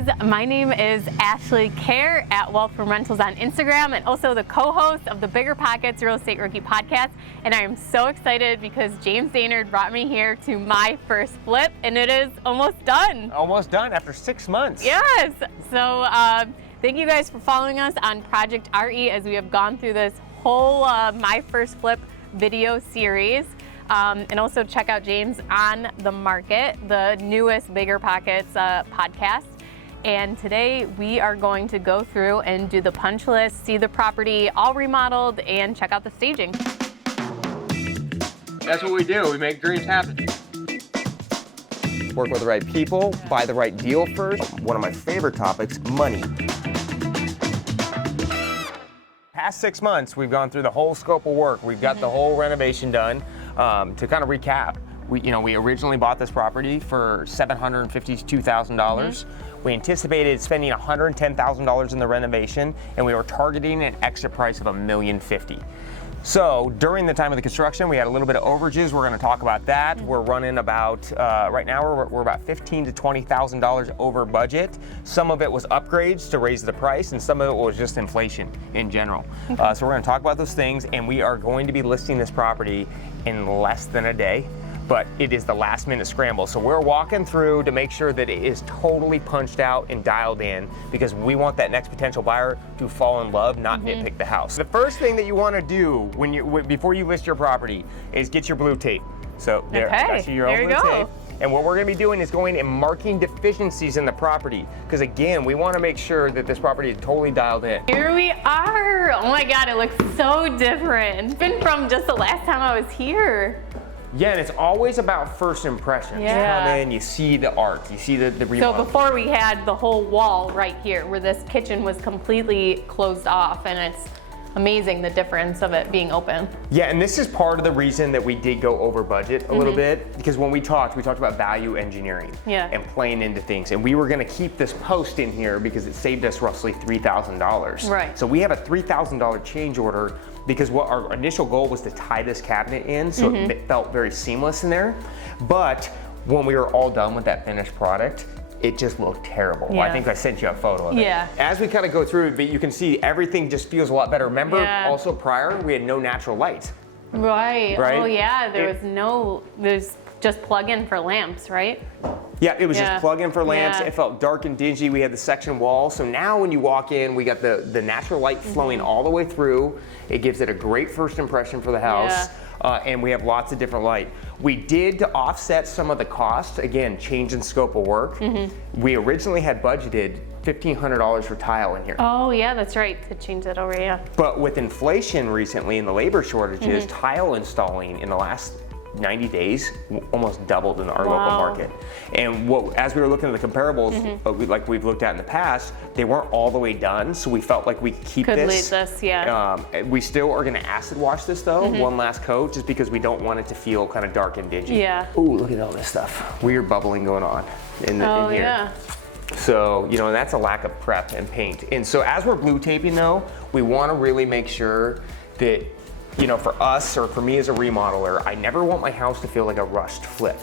guys, my name is Ashley Kehr at Wealth from Rentals on Instagram and also the co-host of the BiggerPockets Real Estate Rookie Podcast. And I am so excited because James Dainard brought me here to my first flip and it is almost done. Almost done after 6 months. Yes. So thank you guys for following us on ProjectRE as we have gone through this whole My First Flip video series. And also check out James on the Market, the newest BiggerPockets podcast. And today we are going to go through and do the punch list, see the property all remodeled, and check out the staging. That's what we do. We make dreams happen. Work with the right people, buy the right deal first. One of my favorite topics, money. Past 6 months, we've gone through the whole scope of work. We've got the whole renovation done. To kind of recap, we originally bought this property for $752,000. We anticipated spending $110,000 in the renovation, and we were targeting an exit price of $1,050,000. So during the time of the construction, we had a little bit of overages. We're going to talk about that. We're running about, right now we're about $15,000 to $20,000 over budget. Some of it was upgrades to raise the price, and some of it was just inflation in general. So we're going to talk about those things, and we are going to be listing this property in less than a day. But it is the last minute scramble. So we're walking through to make sure that it is totally punched out and dialed in because we want that next potential buyer to fall in love, not nitpick the house. The first thing that you want to do before you list your property is get your blue tape. So that's your own blue tape. And what we're going to be doing is going and marking deficiencies in the property. Because again, we want to make sure that this property is totally dialed in. Here we are. Oh my God, it looks so different. It's been from just the last time I was here. Yeah, and it's always about first impressions. Yeah. You come in, you see the art, you see the remodel. So before we had the whole wall right here where this kitchen was completely closed off, and it's amazing the difference of it being open. Yeah, and this is part of the reason that we did go over budget a little bit, because when we talked about value engineering and playing into things. And we were gonna keep this post in here because it saved us roughly $3,000. Right. So we have a $3,000 change order because what our initial goal was to tie this cabinet in so it felt very seamless in there. But when we were all done with that finished product, it just looked terrible. Yeah. I think I sent you a photo of it. Yeah. As we kind of go through it, but you can see everything just feels a lot better. Remember, also prior, we had no natural light. Right. Oh yeah, there's just plug-in for lamps, right? Yeah, it was just plug-in for lamps. It felt dark and dingy. We had the section wall. So now when you walk in, we got the natural light flowing all the way through. It gives it a great first impression for the house. And we have lots of different light. We did to offset some of the costs, again, change in scope of work. We originally had budgeted $1,500 for tile in here. Oh yeah, that's right, to change that over, yeah. But with inflation recently and the labor shortages, tile installing in the last 90 days almost doubled in our local market. And as we were looking at the comparables, like we've looked at in the past, they weren't all the way done, so we felt like we could leave this. We still are gonna acid wash this though, one last coat, just because we don't want it to feel kind of dark and dingy. Ooh, look at all this stuff. Weird bubbling going on in here. So, and that's a lack of prep and paint. And so as we're blue taping though, we wanna really make sure that for us, or for me as a remodeler, I never want my house to feel like a rushed flip.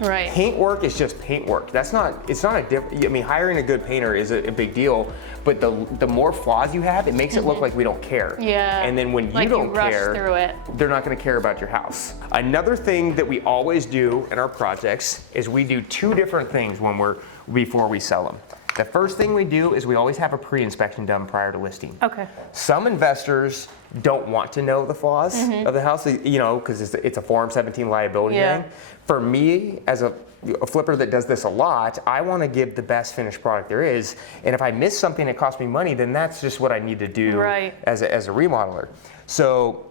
Right. Paint work is just paint work. It's not a different, I mean, hiring a good painter is a big deal, but the more flaws you have, it makes it look like we don't care. Yeah. And then when you don't care, through it. They're not gonna care about your house. Another thing that we always do in our projects is we do two different things before we sell them. The first thing we do is we always have a pre-inspection done prior to listing. Okay. Some investors don't want to know the flaws of the house, because it's a Form 17 liability thing. For me, as a flipper that does this a lot, I want to give the best finished product there is. And if I miss something that costs me money, then that's just what I need to do as a remodeler. So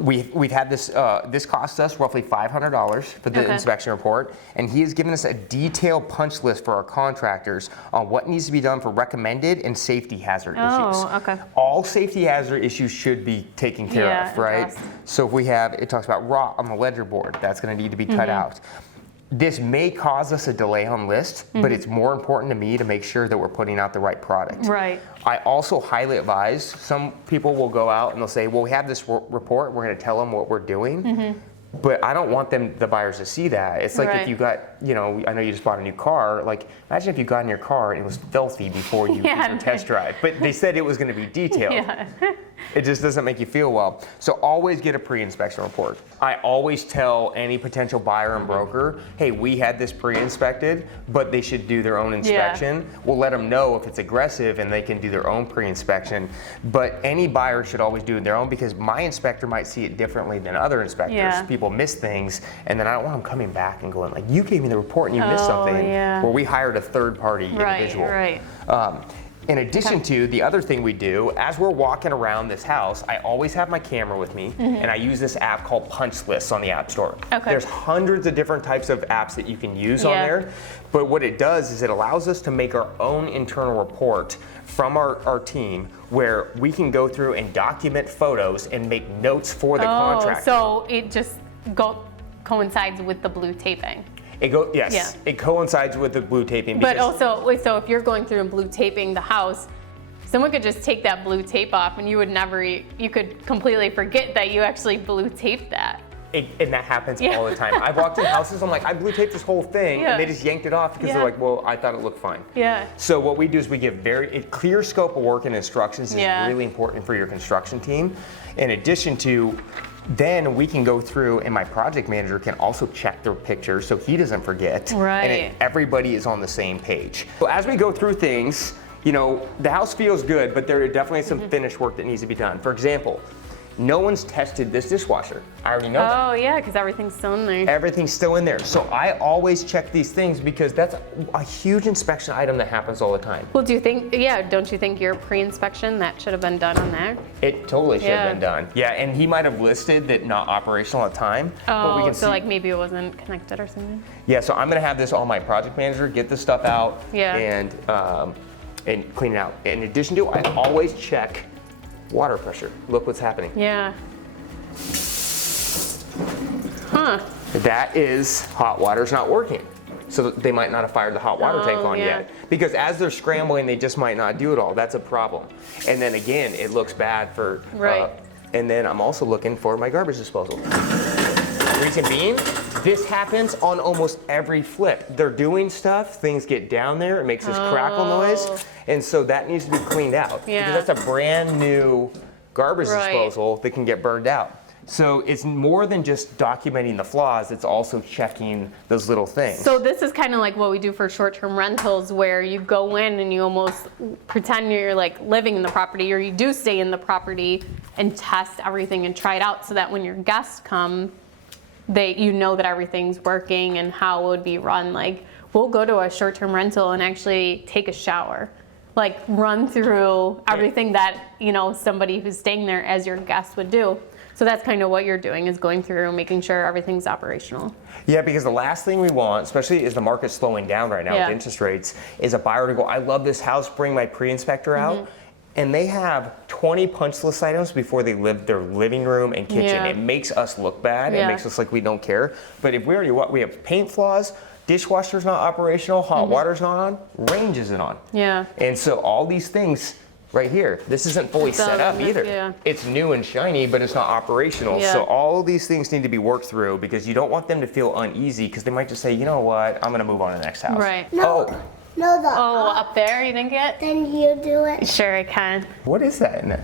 we've had this, this cost us roughly $500 for the inspection report, and he has given us a detailed punch list for our contractors on what needs to be done for recommended and safety hazard issues. Okay. All safety hazard issues should be taken care of, right? So if it talks about rot on the ledger board, that's gonna need to be cut out. This may cause us a delay on list, but it's more important to me to make sure that we're putting out the right product. Right. I also highly advise, some people will go out and they'll say, well, we have this report, we're gonna tell them what we're doing. But I don't want the buyers to see that. It's like if you got, you know, I know you just bought a new car. Like, imagine if you got in your car and it was filthy before you did your test drive. But they said it was going to be detailed. It just doesn't make you feel well. So always get a pre-inspection report. I always tell any potential buyer and broker, hey, we had this pre-inspected, but they should do their own inspection. We'll let them know if it's aggressive and they can do their own pre-inspection. But any buyer should always do their own, because my inspector might see it differently than other inspectors. People miss things, and then I don't want them coming back and going like, you gave me the report and you missed something. Where we hired a third-party individual. In addition to the other thing we do, as we're walking around this house, I always have my camera with me, and I use this app called Punch Lists on the App Store. There's hundreds of different types of apps that you can use on there, but what it does is it allows us to make our own internal report from our team, where we can go through and document photos and make notes for the contractor. So it just coincides with the blue taping. It coincides with the blue taping. But also, so if you're going through and blue taping the house, someone could just take that blue tape off and you could completely forget that you actually blue taped that. And that happens all the time. I've walked in houses, I'm like, I blue taped this whole thing, and they just yanked it off because they're like, well, I thought it looked fine. So what we do is we give a clear scope of work and instructions is really important for your construction team. In addition to, then we can go through, and my project manager can also check their pictures so he doesn't forget, and everybody is on the same page. So as we go through things, you know, the house feels good, but there are definitely some finish work that needs to be done. For example, no one's tested this dishwasher. I already know that. Oh yeah, because everything's still in there. Everything's still in there. So I always check these things because that's a huge inspection item that happens all the time. Well, don't you think your pre-inspection, that should have been done on there? It totally should have been done. Yeah, and he might have listed that not operational at the time. But we can see, like maybe it wasn't connected or something? Yeah, so I'm gonna have this on my project manager, get this stuff out and clean it out. In addition to, I always check water pressure. Look what's happening. That is hot water's not working. So they might not have fired the hot water tank on yet. Because as they're scrambling, they just might not do it all. That's a problem. And then again, it looks bad for, and then I'm also looking for my garbage disposal. Reason being, this happens on almost every flip. They're doing stuff, things get down there, it makes this crackle noise, and so that needs to be cleaned out. Because that's a brand new garbage disposal that can get burned out. So it's more than just documenting the flaws, it's also checking those little things. So this is kind of like what we do for short-term rentals, where you go in and you almost pretend you're like living in the property, or you do stay in the property and test everything and try it out, so that when your guests come, you know that everything's working and how it would be run. Like, we'll go to a short-term rental and actually take a shower, like run through everything that, you know, somebody who's staying there as your guest would do. So that's kind of what you're doing, is going through and making sure everything's operational. Yeah, because the last thing we want, especially as the market's slowing down right now with interest rates, is a buyer to go, I love this house, bring my pre-inspector out. And they have 20 punch list items before they leave their living room and kitchen. It makes us look bad. It makes us like we don't care. But if we already, we have paint flaws, dishwasher's not operational, hot water's not on, range isn't on. And so all these things right here, this isn't fully set up either. It's new and shiny, but it's not operational. So all these things need to be worked through, because you don't want them to feel uneasy, because they might just say, you know what, I'm gonna move on to the next house. No, up there, you didn't get? Then you do it. Sure, I can. What is that in there?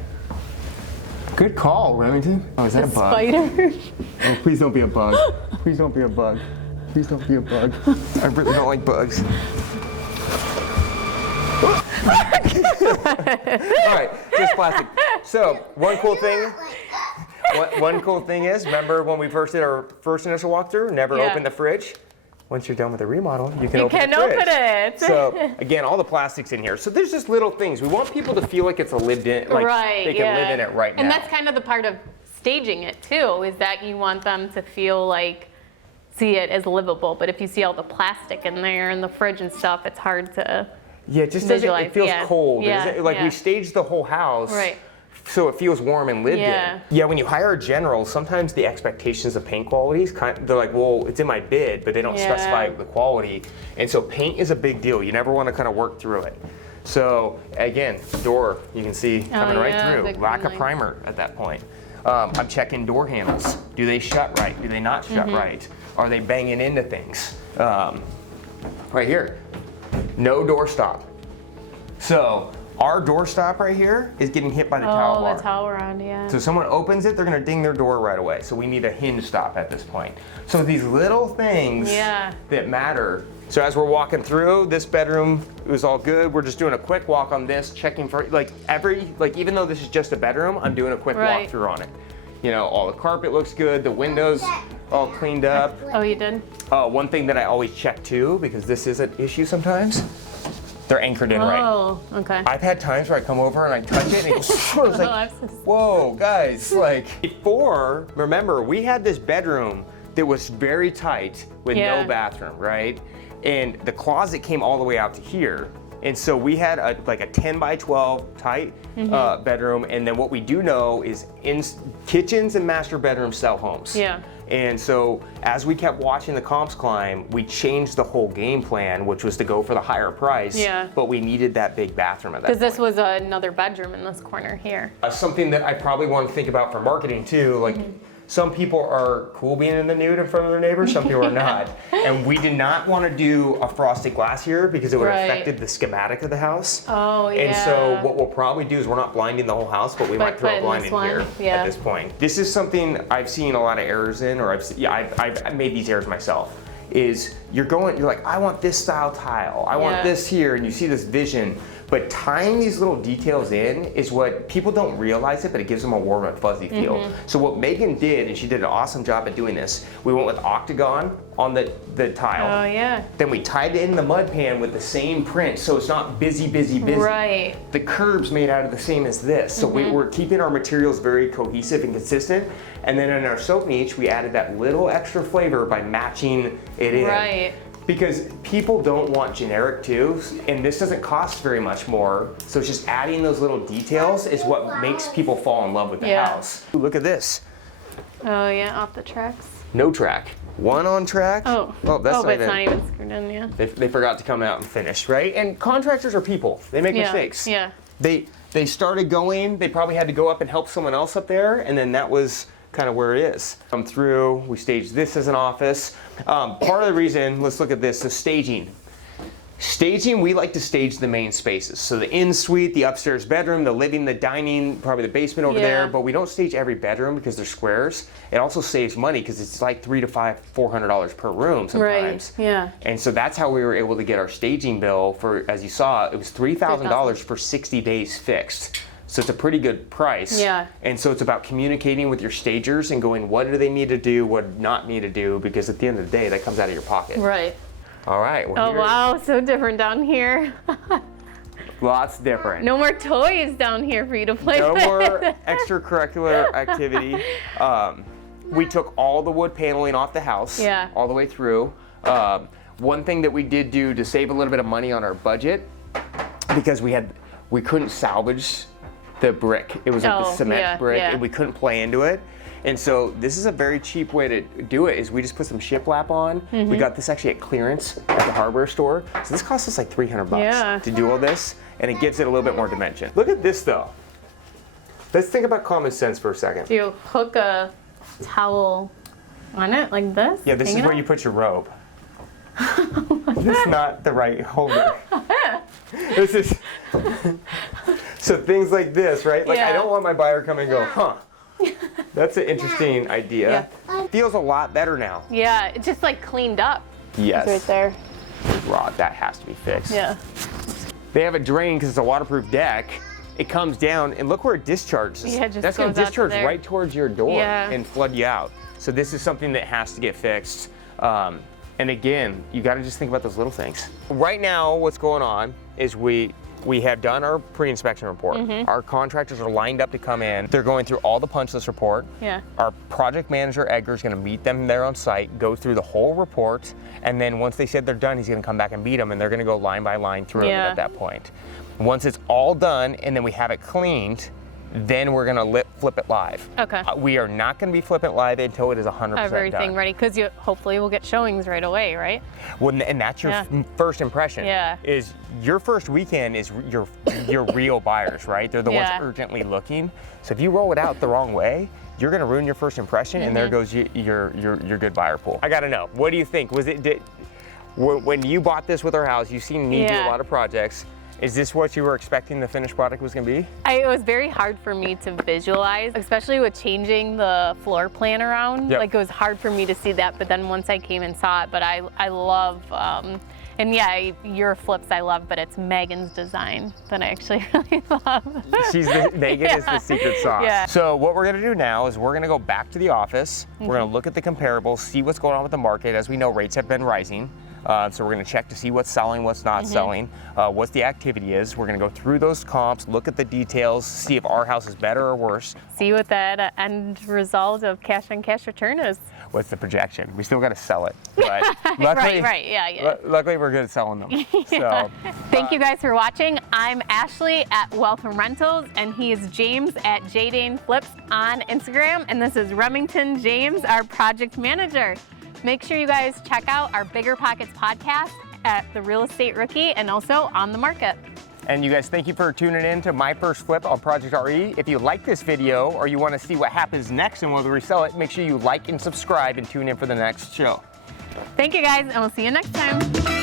Good call, Remington. Oh, is that a bug? Spider. Oh, please don't be a bug. Please don't be a bug. Please don't be a bug. I really don't like bugs. All right, just plastic. So, one cool thing is, remember when we first did our first initial walkthrough, never open the fridge? Once you're done with the remodel, you can open the fridge. Open it. So again, all the plastic's in here. So there's just little things. We want people to feel like it's a lived in, like they can live in it right now. And that's kind of the part of staging it too, is that you want them to feel like, see it as livable. But if you see all the plastic in there and the fridge and stuff, it's hard to it just visualize. It feels cold. We staged the whole house. So it feels warm and lived in. Yeah, when you hire a general, sometimes the expectations of paint quality, they're like, well, it's in my bid, but they don't specify the quality. And so paint is a big deal. You never want to kind of work through it. So again, door, you can see coming right through. Lack of primer at that point. I'm checking door handles. Do they shut right? Do they not shut right? Are they banging into things? Right here, no door stop. So our door stop right here is getting hit by the towel bar. Oh, the towel rod, yeah. So someone opens it, they're gonna ding their door right away. So we need a hinge stop at this point. So these little things that matter. So as we're walking through this bedroom, it was all good. We're just doing a quick walk on this, checking for even though this is just a bedroom, I'm doing a quick walkthrough on it. You know, all the carpet looks good, the windows all cleaned up. Oh, you did? One thing that I always check too, because this is an issue sometimes, they're anchored in right. Oh, okay. I've had times where I come over and I touch it and it goes, it's like, whoa, guys, like before, remember, we had this bedroom that was very tight with no bathroom, right? And the closet came all the way out to here. And so we had a 10 by 12 tight bedroom. And then what we do know is kitchens and master bedrooms sell homes. Yeah. And so as we kept watching the comps climb, we changed the whole game plan, which was to go for the higher price. Yeah. But we needed that big bathroom at that point. Because this was another bedroom in this corner here. Something that I probably want to think about for marketing too, like some people are cool being in the nude in front of their neighbors, some people are not. And we did not want to do a frosted glass here because it would have affected the schematic of the house. Oh, yeah. And so what we'll probably do is we're not blinding the whole house, but we might throw a blind in here at this point. This is something I've seen a lot of errors in, or I've made these errors myself, is you're like, I want this style tile, I want this here, and you see this vision. But tying these little details in is what people don't realize it, but it gives them a warm and fuzzy feel. So what Megan did, and she did an awesome job at doing this, we went with octagon on the tile. Oh, yeah. Then we tied it in the mud pan with the same print, so it's not busy, busy, busy. Right. The curbs made out of the same as this. So we're keeping our materials very cohesive and consistent. And then in our soap niche, we added that little extra flavor by matching it in. Right. Because people don't want generic too, and this doesn't cost very much more. So it's just adding those little details is what makes people fall in love with the house. Ooh, look at this. Oh yeah, off the tracks. No track. One on track. Oh, that's but it's not even screwed in, yeah. They forgot to come out and finish, right? And contractors are people. They make mistakes. Yeah. They started going, they probably had to go up and help someone else up there, and then that was kind of where it is. Come through, we staged this as an office. Part of the reason, let's look at this, the staging. Staging, we like to stage the main spaces. So the in-suite, the upstairs bedroom, the living, the dining, probably the basement over there, but we don't stage every bedroom because they're squares. It also saves money because it's like $300 to $400 per room sometimes. Right, yeah. And so that's how we were able to get our staging bill for, as you saw, it was $3,000 for 60 days fixed. So it's a pretty good price. Yeah. And so it's about communicating with your stagers and going, what do they need to do, what not need to do, because at the end of the day, that comes out of your pocket. Right. All right. Oh, wow, so different down here. Lots different. No more toys down here for you to play with. No more extracurricular activity. We took all the wood paneling off the house, all the way through. One thing that we did do to save a little bit of money on our budget, because we couldn't salvage the brick. It was like the cement brick, and we couldn't play into it. And so this is a very cheap way to do it, is we just put some shiplap on. We got this actually at clearance at the hardware store. So this cost us like $300 to do all this, and it gives it a little bit more dimension. Look at this though. Let's think about common sense for a second. Do you hook a towel on it like this? Yeah, this is where you put your robe. This is not the right holder. This is, so things like this, right? Like I don't want my buyer come and go, huh, that's an interesting idea. Feels a lot better now. Yeah, it's just like cleaned up. Yes. It's right there. Rod, that has to be fixed. Yeah. They have a drain because it's a waterproof deck. It comes down and look where it discharges. Yeah, it just that's going goes to out to discharge there. right towards your door Yeah. and flood you out. So this is something that has to get fixed. And again, you got to just think about those little things. Right now, what's going on is we have done our pre-inspection report. Our contractors are lined up to come in. They're going through all the punch list report. Yeah. Our project manager, Edgar, is going to meet them there on site, go through the whole report, and then once they said they're done, he's going to come back and meet them, and they're going to go line by line through it at that point. Once it's all done, and then we have it cleaned, then we're gonna flip it live. Okay. We are not gonna be flipping it live until it is 100% Everything done. ready, because you hopefully will get showings right away, right? Well, and that's your first impression. Yeah. Is your first weekend is your real buyers, right? They're the ones urgently looking. So if you roll it out the wrong way, you're gonna ruin your first impression, and there goes your good buyer pool. I gotta know, what do you think? When you bought this with our house, you've seen me do a lot of projects. Is this what you were expecting the finished product was going to be? It was very hard for me to visualize, especially with changing the floor plan around. Yep. Like, it was hard for me to see that, but then once I came and saw it, but I love, and yeah, your flips I love, but it's Megan's design that I actually really love. Megan is the secret sauce. Yeah. So what we're gonna do now is we're gonna go back to the office. We're gonna look at the comparables, see what's going on with the market. As we know, rates have been rising. So we're gonna check to see what's selling, what's not selling, what the activity is. We're gonna go through those comps, look at the details, see if our house is better or worse. See what that end result of cash on cash return is. What's the projection? We still gotta sell it. But luckily, right, yeah. Luckily we're good at selling them. So, Thank you guys for watching. I'm Ashley at Welcome Rentals, and he is James at JDane Flips on Instagram, and this is Remington James, our project manager. Make sure you guys check out our BiggerPockets podcast at The Real Estate Rookie and also On the Market. And you guys, thank you for tuning in to my first flip on ProjectRE. If you like this video or you want to see what happens next and we'll resell it, make sure you like and subscribe and tune in for the next show. Thank you guys, and we'll see you next time.